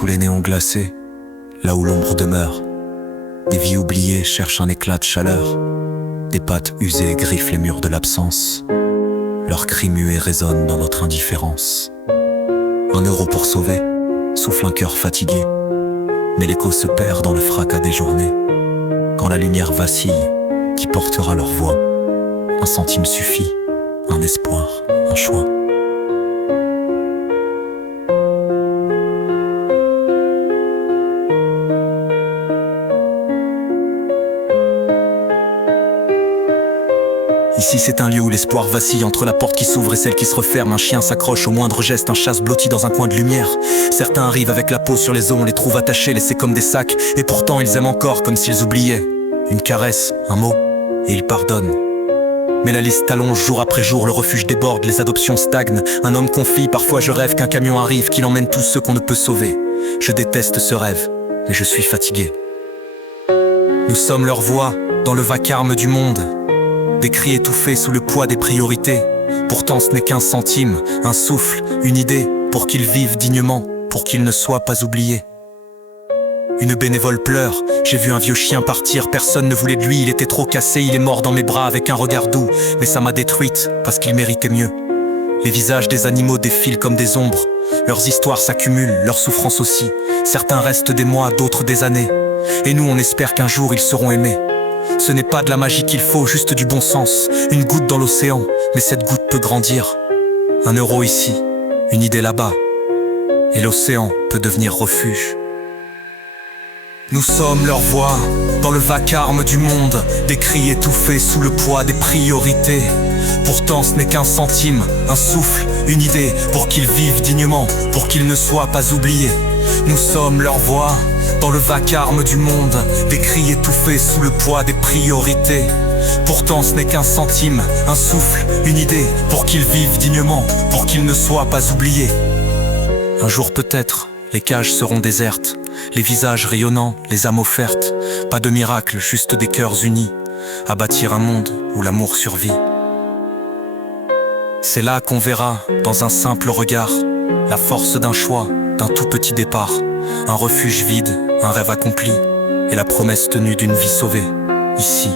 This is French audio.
Sous les néons glacés, là où l'ombre demeure, des vies oubliées cherchent un éclat de chaleur. Des pattes usées griffent les murs de l'absence. Leurs cris muets résonnent dans notre indifférence. 1 euro pour sauver, souffle un cœur fatigué. Mais l'écho se perd dans le fracas des journées. Quand la lumière vacille, qui portera leur voix? 1 centime suffit, un espoir, un choix. Ici c'est un lieu où l'espoir vacille entre la porte qui s'ouvre et celle qui se referme. Un chien s'accroche au moindre geste, un chasse blotti dans un coin de lumière. Certains arrivent avec la peau sur les os, on les trouve attachés, laissés comme des sacs. Et pourtant ils aiment encore comme s'ils oubliaient. Une caresse, un mot, et ils pardonnent. Mais la liste allonge jour après jour, le refuge déborde, les adoptions stagnent. Un homme confie, parfois je rêve qu'un camion arrive, qu'il emmène tous ceux qu'on ne peut sauver. Je déteste ce rêve, mais je suis fatigué. Nous sommes leur voix, dans le vacarme du monde. Des cris étouffés sous le poids des priorités. Pourtant ce n'est qu'1 centime, un souffle, une idée, pour qu'ils vivent dignement, pour qu'ils ne soient pas oubliés. Une bénévole pleure, j'ai vu un vieux chien partir, personne ne voulait de lui, il était trop cassé, il est mort dans mes bras avec un regard doux. Mais ça m'a détruite, parce qu'il méritait mieux. Les visages des animaux défilent comme des ombres, leurs histoires s'accumulent, leurs souffrances aussi. Certains restent des mois, d'autres des années. Et nous on espère qu'un jour ils seront aimés. Ce n'est pas de la magie qu'il faut, juste du bon sens. Une goutte dans l'océan, mais cette goutte peut grandir. 1 euro ici, une idée là-bas, et l'océan peut devenir refuge. Nous sommes leur voix, dans le vacarme du monde. Des cris étouffés sous le poids des priorités. Pourtant ce n'est qu'1 centime, un souffle, une idée, pour qu'ils vivent dignement, pour qu'ils ne soient pas oubliés. Nous sommes leur voix, dans le vacarme du monde. Des cris étouffés sous le poids des priorités. Pourtant ce n'est qu'1 centime, un souffle, une idée, pour qu'ils vivent dignement, pour qu'ils ne soient pas oubliés. Un jour peut-être, les cages seront désertes, les visages rayonnants, les âmes offertes. Pas de miracle, juste des cœurs unis, à bâtir un monde où l'amour survit. C'est là qu'on verra, dans un simple regard, la force d'un choix, d'un tout petit départ. Un refuge vide, un rêve accompli, et la promesse tenue d'une vie sauvée, ici.